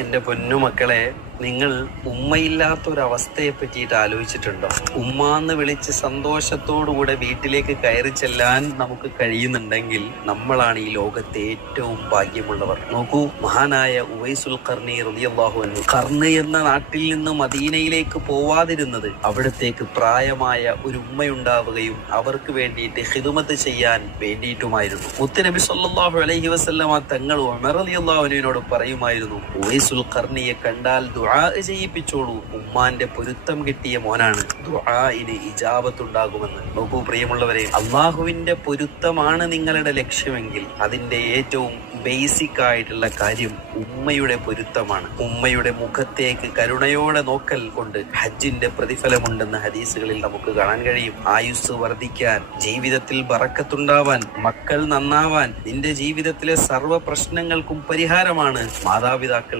എൻ്റെ പൊന്നുമക്കളെ, നിങ്ങൾ ഉമ്മയില്ലാത്തൊരവസ്ഥയെ പറ്റിയിട്ട് ആലോചിച്ചിട്ടുണ്ടോ? ഉമ്മാന്ന് വിളിച്ച് സന്തോഷത്തോടുകൂടെ വീട്ടിലേക്ക് കയറി ചെല്ലാൻ നമുക്ക് കഴിയുന്നുണ്ടെങ്കിൽ നമ്മളാണ് ഈ ലോകത്തെ ഏറ്റവും ഭാഗ്യമുള്ളവർ. നോക്കൂ, മഹാനായ ഉവൈസുൽ ഖർനി റളിയല്ലാഹു അൻഹു ഖർന് എന്ന നാട്ടിൽ നിന്ന് മദീനയിലേക്ക് പോവാതിരുന്നത് അവിടത്തേക്ക് പ്രായമായ ഒരു ഉമ്മയുണ്ടാവുകയും അവർക്ക് വേണ്ടിയിട്ട് ഖിദ്മത്ത് ചെയ്യാൻ വേണ്ടിയിട്ടുമായിരുന്നു. മുത്തുനബി സ്വല്ലല്ലാഹു അലൈഹി വസല്ലമ തങ്ങൾ ഉമർ റളിയല്ലാഹു അൻഹുവിനോട് പറയുമായിരുന്നു, ഉവൈസുൽ ഖർനിയെ കണ്ടാൽ ദുആ ചെയ്യിപ്പിച്ചോളൂ, ഉമ്മാന്റെ പൊരുത്തം കിട്ടിയ മോനാണ്, ദുആഇന് ഇജാബത്തുണ്ടാകുമെന്ന്. നോക്കൂ പ്രിയമുള്ളവരെ, അള്ളാഹുവിന്റെ പൊരുത്തമാണ് നിങ്ങളുടെ ലക്ഷ്യമെങ്കിൽ അതിന്റെ ഏറ്റവും ബേസിക് ആയിട്ടുള്ള കാര്യം ഉമ്മയുടെ പൊരുത്തമാണ്. ഉമ്മയുടെ മുഖത്തേക്ക് കരുണയോടെ നോക്കൽ കൊണ്ട് ഹജ്ജിന്റെ പ്രതിഫലമുണ്ടെന്ന് ഹദീസുകളിൽ നമുക്ക് കാണാൻ കഴിയും. ആയുസ് വർദ്ധിക്കാൻ, ജീവിതത്തിൽ ബറക്കത്തുണ്ടാവാൻ, മക്കൾ നന്നാവാൻ, നിന്റെ ജീവിതത്തിലെ സർവ്വ പ്രശ്നങ്ങൾക്കും പരിഹാരമാണ് മാതാപിതാക്കൾ